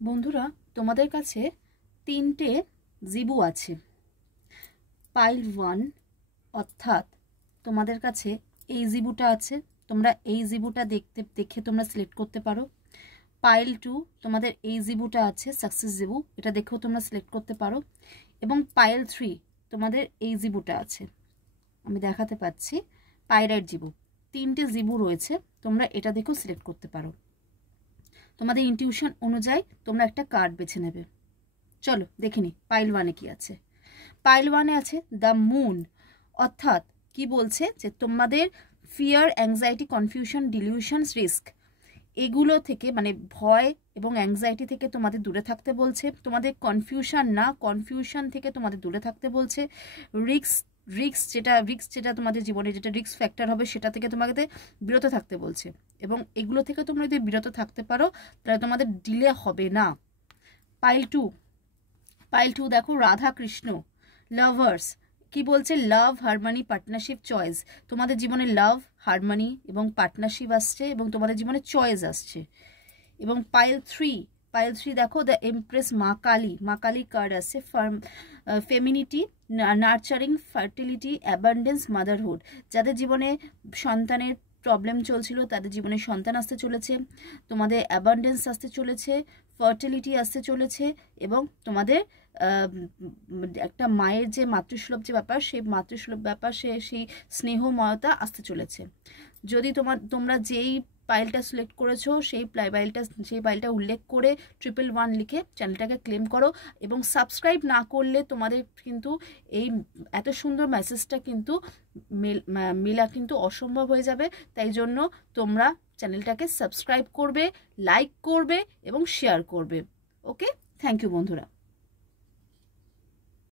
বন্ধুরা, তোমাদের কাছে তিনটে জিবু আছে। পাইল 1 অর্থাৎ তোমাদের কাছে এই জিবুটা আছে, তোমরা এই জিবুটা দেখে তোমরা সিলেক্ট করতে পারো। পাইল 2 তোমাদের এই জিবুটা আছে, সাকসেস জিবু, এটা দেখেও তোমরা সিলেক্ট করতে পারো। এবং পাইল 3 তোমাদের এই জিবুটা আছে, আমি দেখাতে পাচ্ছি, পাইরাইট জিবু। তিনটে জিবু রয়েছে, তোমরা এটা দেখেও সিলেক্ট করতে পারো। তোমাদের ইনটিউশন অনুযায়ী তোমরা একটা কার্ড বেছে নেবে। চলো দেখে নি পাইল 1-এ কি আছে। পাইল 1-এ আছে দ্য মুন, অর্থাৎ কি বলছে যে তোমাদের ফিয়ার, অ্যাংজাইটি, কনফিউশন, ডিলিউশনস, রিস্ক, এগুলো থেকে মানে ভয় এবং অ্যাংজাইটি থেকে তোমাদের দূরে থাকতে বলছে। তোমাদের কনফিউশন থেকে তোমাদের দূরে থাকতে বলছে। রিস্ক যেটা তোমাদের জীবনে যেটা রিস্ক ফ্যাক্টর হবে সেটা থেকে তোমাকে বিরত থাকতে বলছে। এবং এগুলো থেকে তোমরা যদি বিরত থাকতে পারো তাহলে তোমাদের ডিলে হবে না। পাইল টু দেখো রাধা কৃষ্ণ, লাভার্স, কি বলছে? লাভ, হারমোনি, পার্টনারশিপ, চয়েস। তোমাদের জীবনে লাভ, হারমোনি এবং পার্টনারশিপ আসছে এবং তোমাদের জীবনে চয়েস আসছে। এবং পাইল থ্রি দেখো দ্য এমপ্রেস, মা কালী কার্ড আসছে। Femininity, nurturing, fertility, abundance, motherhood. যাদের জীবনে সন্তানের প্রবলেম চলছিল তাদের জীবনে সন্তান আসতে চলেছে, তোমাদের অ্যাবান্ডেন্স আসতে চলেছে, ফার্টিলিটি আসতে চলেছে এবং তোমাদের একটা মায়ের যে মাতৃসুলভ যে ব্যাপার, সেই মাতৃসুলভ ব্যাপার, সেই স্নেহময়তা আসতে চলেছে। যদি তোমরা যেই পাইলটা সিলেক্ট করেছো সেই পাইলটা উল্লেখ করে 111 লিখে চ্যানেলটাকে ক্লেম করো। এবং সাবস্ক্রাইব না করলে তোমাদের কিন্তু এই এত সুন্দর মেসেজটা কিন্তু মেলা কিন্তু অসম্ভব হয়ে যাবে। তাই জন্য তোমরা চ্যানেলটাকে সাবস্ক্রাইব করবে, লাইক করবে এবং শেয়ার করবে। ওকে, থ্যাংক ইউ বন্ধুরা।